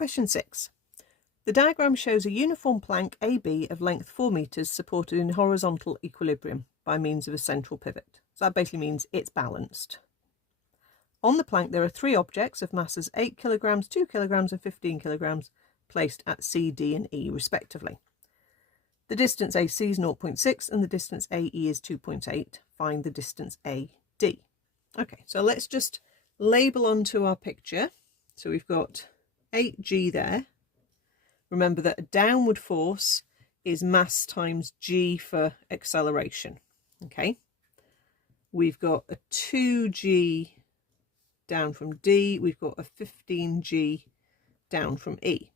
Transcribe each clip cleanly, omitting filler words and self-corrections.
Question 6. The diagram shows a uniform plank AB of length 4 meters supported in horizontal equilibrium by means of a central pivot. So that basically means it's balanced. On the plank there are 3 objects of masses 8 kilograms, 2 kilograms and 15 kilograms placed at C, D and E respectively. The distance AC is 0.6 and the distance AE is 2.8. Find the distance AD. Okay, so let's just label onto our picture. So we've got 8G there. Remember that a downward force is mass times G for acceleration. Okay, we've got a 2G down from D, we've got a 15G down from E.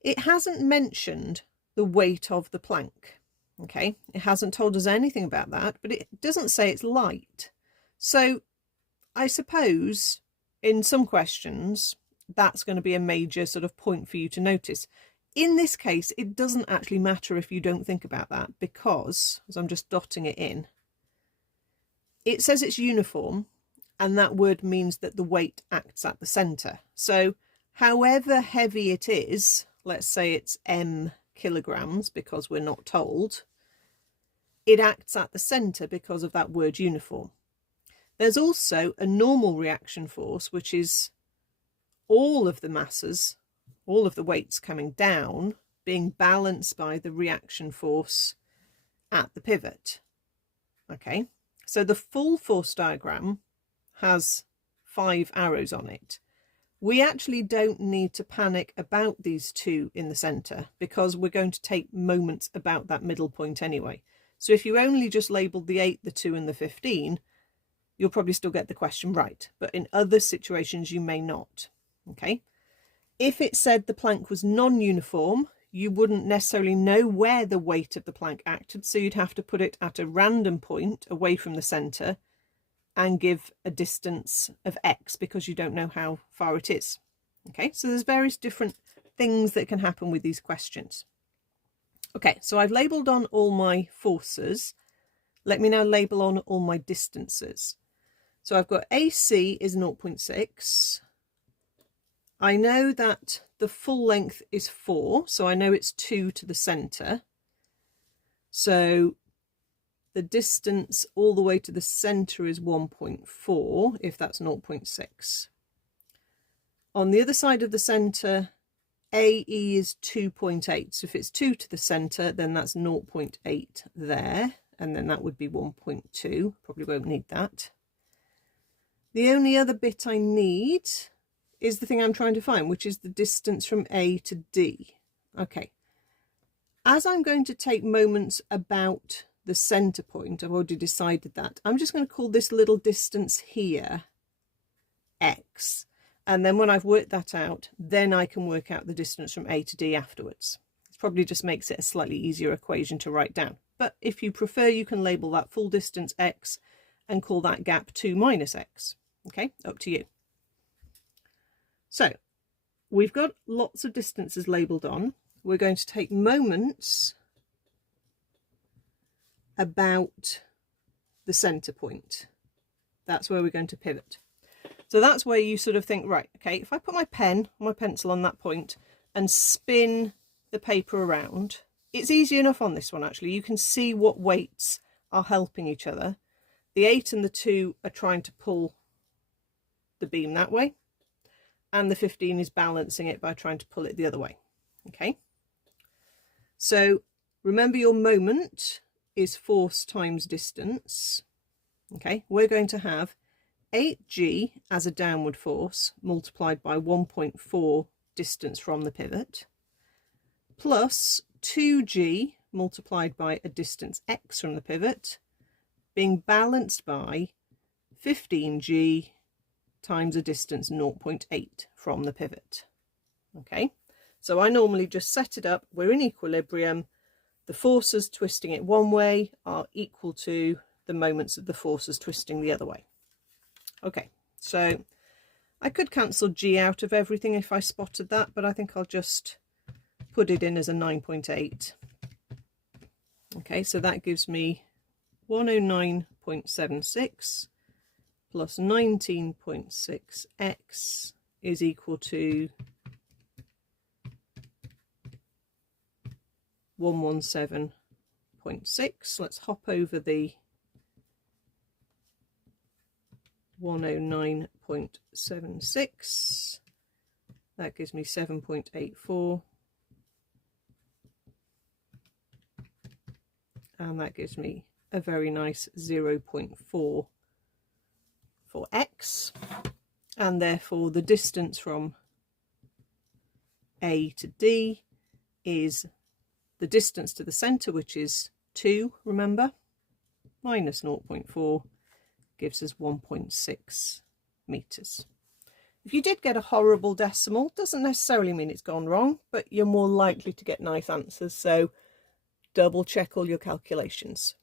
It hasn't mentioned the weight of the plank. Okay, it hasn't told us anything about that, but it doesn't say it's light. So I suppose in some questions that's going to be a major sort of point for you to notice. In this case, it doesn't actually matter if you don't think about that, because, as I'm just dotting it in, it says it's uniform, and that word means that the weight acts at the centre. So however heavy it is, let's say it's M kilograms, because we're not told, it acts at the centre because of that word uniform. There's also a normal reaction force, which is all of the masses, all of the weights coming down, being balanced by the reaction force at the pivot. Okay, so the full force diagram has 5 arrows on it. We actually don't need to panic about these 2 in the centre, because we're going to take moments about that middle point anyway. So if you only just labelled the 8, the 2 and the 15, you'll probably still get the question right, but in other situations you may not. Okay, if it said the plank was non-uniform, you wouldn't necessarily know where the weight of the plank acted, so you'd have to put it at a random point away from the centre and give a distance of X, because you don't know how far it is. Okay, so there's various different things that can happen with these questions. Okay, so I've labelled on all my forces. Let me now label on all my distances. So I've got AC is 0.6. I know that the full length is 4, so I know it's 2 to the centre. So the distance all the way to the centre is 1.4, if that's 0.6. On the other side of the centre, AE is 2.8. So if it's 2 to the centre, then that's 0.8 there, and then that would be 1.2. Probably won't need that. The only other bit I need is the thing I'm trying to find, which is the distance from A to D. Okay, as I'm going to take moments about the centre point, I've already decided that, I'm just going to call this little distance here X, and then when I've worked that out, then I can work out the distance from A to D afterwards. It probably just makes it a slightly easier equation to write down, but if you prefer, you can label that full distance X and call that gap 2 minus X. Okay, up to you. So we've got lots of distances labelled on. We're going to take moments about the centre point. That's where we're going to pivot. So that's where you sort of think, right, okay, if I put my pen or my pencil on that point and spin the paper around, it's easy enough on this one actually. You can see what weights are helping each other. The 8 and the 2 are trying to pull the beam that way, and the 15 is balancing it by trying to pull it the other way. Okay, so remember your moment is force times distance. Okay, we're going to have 8G as a downward force multiplied by 1.4 distance from the pivot, plus 2G multiplied by a distance X from the pivot, being balanced by 15G times a distance 0.8 from the pivot. Okay, so I normally just set it up, we're in equilibrium, the forces twisting it one way are equal to the moments of the forces twisting the other way. Okay, so I could cancel G out of everything if I spotted that, but I think I'll just put it in as a 9.8. Okay, so that gives me 109.76 plus 19.6x is equal to 117.6. Let's hop over the 109.76. That gives me 7.84. And that gives me a very nice 0.4 for X. And therefore the distance from A to D is the distance to the centre, which is 2, remember, minus 0.4 gives us 1.6 metres. If you did get a horrible decimal, doesn't necessarily mean it's gone wrong, but you're more likely to get nice answers, so double check all your calculations.